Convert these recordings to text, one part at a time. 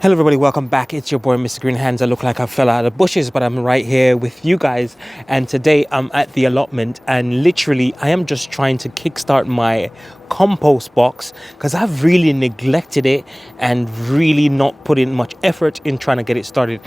Hello everybody, welcome back. It's your boy Mr. Green Hands. I look like I fell out of the bushes, but I'm right here with you guys. And today I'm at the allotment and literally I am just trying to kickstart my compost box because I've really neglected it and really not put in much effort in trying to get it started.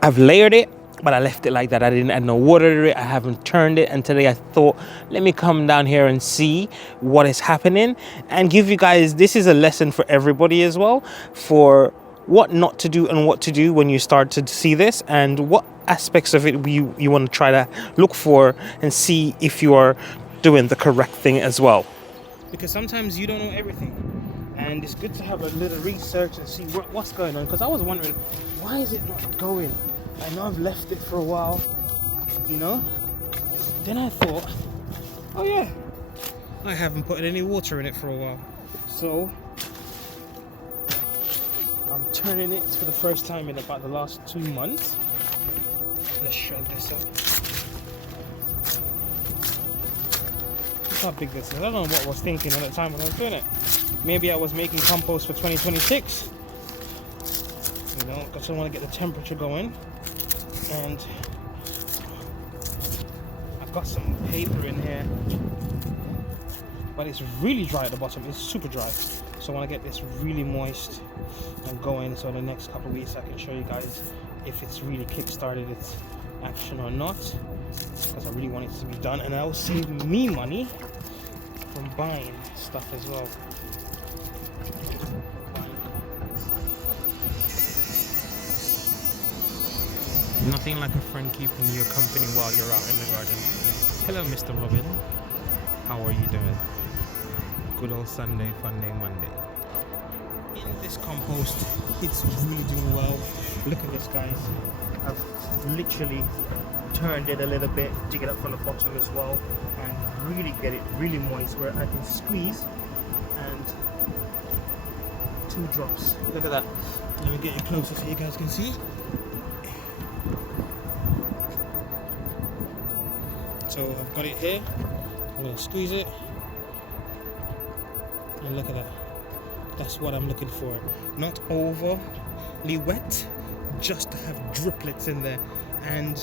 I've layered it, but I left it like that. I didn't add no water to it. I haven't turned it. And today I thought, let me come down here and see what is happening and give you guys, this is a lesson for everybody as well, for what not to do and what to do when you start to see this, and what aspects of it you want to try to look for and see if you are doing the correct thing as well. Because sometimes you don't know everything. And it's good to have a little research and see what's going on. Because I was wondering, why is it not going? I know I've left it for a while, you know. Then I thought, oh yeah, I haven't put any water in it for a while. So I'm turning it for the first time in about the last 2 months. Let's shred this up. Look how big this is. I don't know what I was thinking at the time when I was doing it. Maybe I was making compost for 2026. You know, because I want to get the temperature going. And I've got some paper in here, but it's really dry at the bottom. It's super dry. So I want to get this really moist and going, so in the next couple of weeks I can show you guys if it's really kick-started its action or not, because I really want it to be done, and that will save me money from buying stuff as well. Nothing like a friend keeping you company while you're out in the garden. Hello, Mr. Robin. How are you doing? Good old Sunday, fun day, Monday. In this compost, it's really doing well. Look at this, guys. I've literally turned it a little bit to get up from the bottom as well, and really get it really moist where I can squeeze, and 2 drops. Look at that. Let me get it closer so you guys can see. So I've got it here, I'm going to squeeze it, and look at that. That's what I'm looking for. Not overly wet, just to have driplets in there. And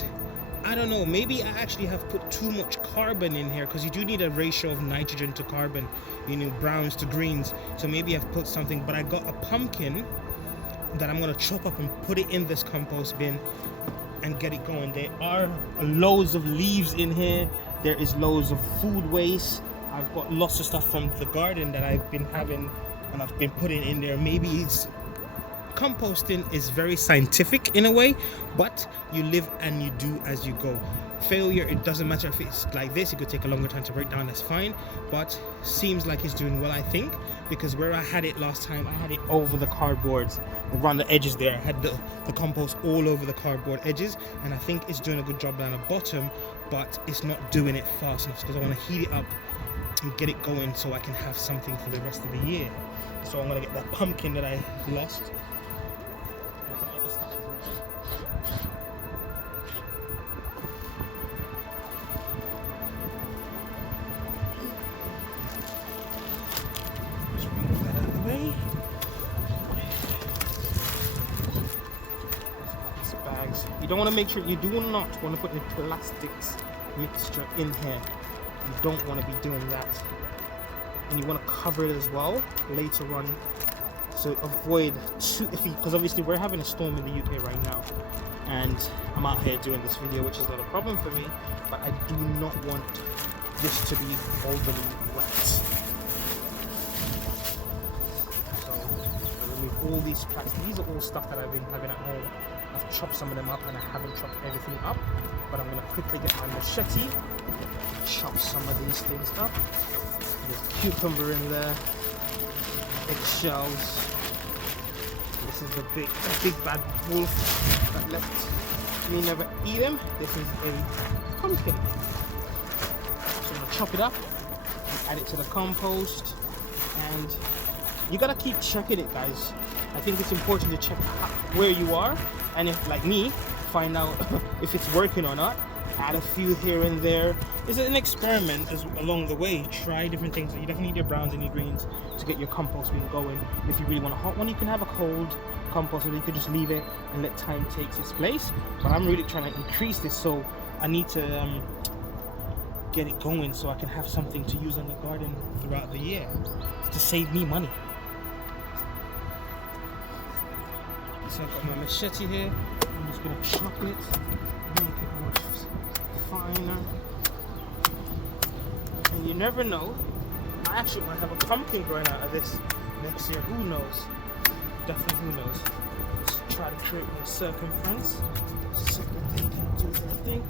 I don't know, maybe I actually have put too much carbon in here, because you do need a ratio of nitrogen to carbon, you know, browns to greens. So maybe I've put something, but I got a pumpkin that I'm going to chop up and put it in this compost bin and get it going. There are loads of leaves in here. There is loads of food waste. I've got lots of stuff from the garden that I've been having and I've been putting in there. Maybe it's composting is very scientific in a way, but you live and you do as you go. Failure, it doesn't matter if it's like this, it could take a longer time to break down, that's fine, but seems like it's doing well, I think, because where I had it last time, I had it over the cardboards, around the edges there. I had the compost all over the cardboard edges, and I think it's doing a good job down the bottom, but it's not doing it fast enough, because I want to heat it up and get it going so I can have something for the rest of the year. So I'm going to get that pumpkin that I lost. You don't want to make sure, you do not want to put the plastics mixture in here. You don't want to be doing that. And you want to cover it as well later on. So avoid because obviously we're having a storm in the UK right now. And I'm out here doing this video, which is not a problem for me. But I do not want this to be overly wet. So remove all these plastics. These are all stuff that I've been having at home. I've chopped some of them up and I haven't chopped everything up, but I'm going to quickly get my machete, chop some of these things up. There's cucumber in there, eggshells. This is the big bad wolf that left me never eat him. This is a pumpkin. So I'm going to chop it up and add it to the compost, and you got to keep checking it, guys. I think it's important to check where you are, and if, like me, find out if it's working or not, add a few here and there. It's an experiment along the way. Try different things. You definitely need your browns and your greens to get your compost bin going. If you really want a hot one, you can have a cold compost, or you could just leave it and let time take its place. But I'm really trying to increase this, so I need to get it going so I can have something to use in the garden throughout the year to save me money. So I've got my machete here. I'm just gonna chop it, make it more finer. And you never know, I actually might have a pumpkin growing out of this next year. Who knows? Definitely who knows. Let's try to create more circumference so that they can do their thing.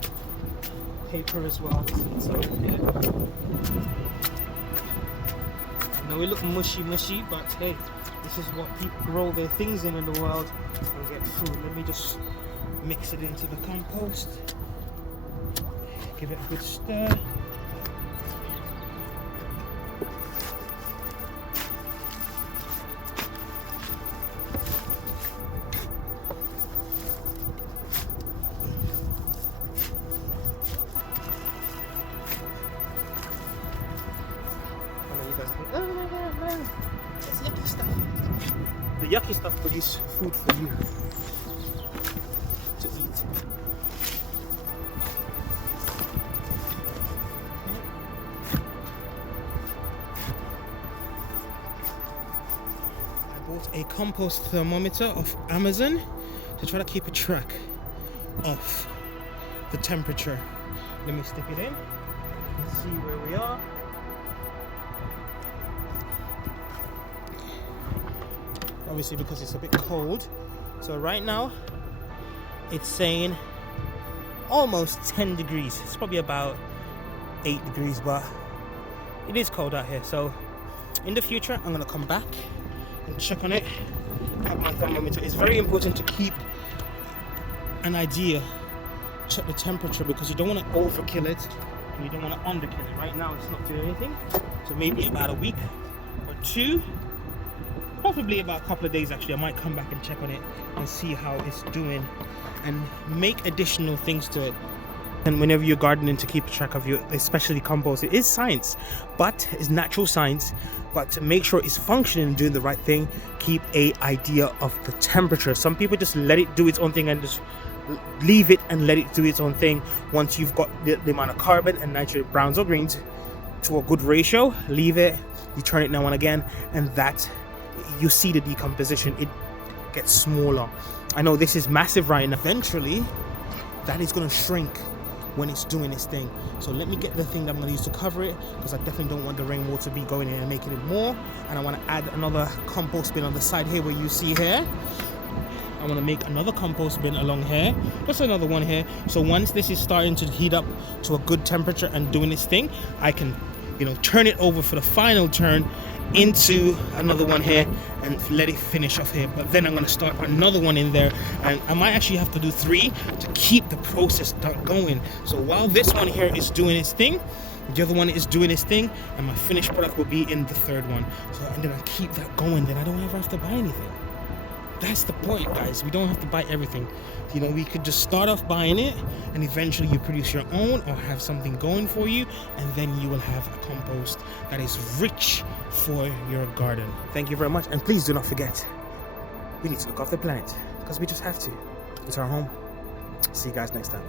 Paper as well. So, yeah. I know it looks mushy, but hey, this is what people grow their things in the world and get food. Let me just mix it into the compost. Give it a good stir. It's yucky stuff. The yucky stuff produces food for you to eat. I bought a compost thermometer off Amazon to try to keep a track of the temperature. Let me stick it in and see where we are. Obviously because it's a bit cold, so right now it's saying almost 10 degrees. It's probably about 8 degrees, but it is cold out here. So in the future I'm going to come back and check on it at my thermometer. It's very important to keep an idea, check the temperature, because you don't want to overkill it and you don't want to underkill it. Right now it's not doing anything, so maybe about a week or two, possibly about a couple of days actually, I might come back and check on it and see how it's doing and make additional things to it. And whenever you're gardening, to keep a track of your, especially compost, it is science, but it's natural science, but to make sure it's functioning and doing the right thing, keep a idea of the temperature. Some people just let it do its own thing and just leave it and let it do its own thing. Once you've got the amount of carbon and nitrogen, browns or greens, to a good ratio, leave it, you turn it now and again, and that you see the decomposition, it gets smaller. I know this is massive right now. Eventually that is going to shrink when it's doing its thing. So let me get the thing that I'm going to use to cover it, because I definitely don't want the rainwater to be going in and making it more. And I want to add another compost bin on the side here where you see here. I want to make another compost bin along here, just another one here. So once this is starting to heat up to a good temperature and doing its thing, I can, turn it over for the final turn into another one here and let it finish off here. But then I'm going to start another one in there, and I might actually have to do 3 to keep the process going. So while this one here is doing its thing, the other one is doing its thing, and my finished product will be in the 3rd one. So, and then I keep that going, then I don't ever have to buy anything. That's the point, guys. We don't have to buy everything. We could just start off buying it, and eventually you produce your own or have something going for you, and then you will have a compost that is rich for your garden. Thank you very much, and please do not forget, we need to look after the planet, because we just have to. It's our home. See you guys next time.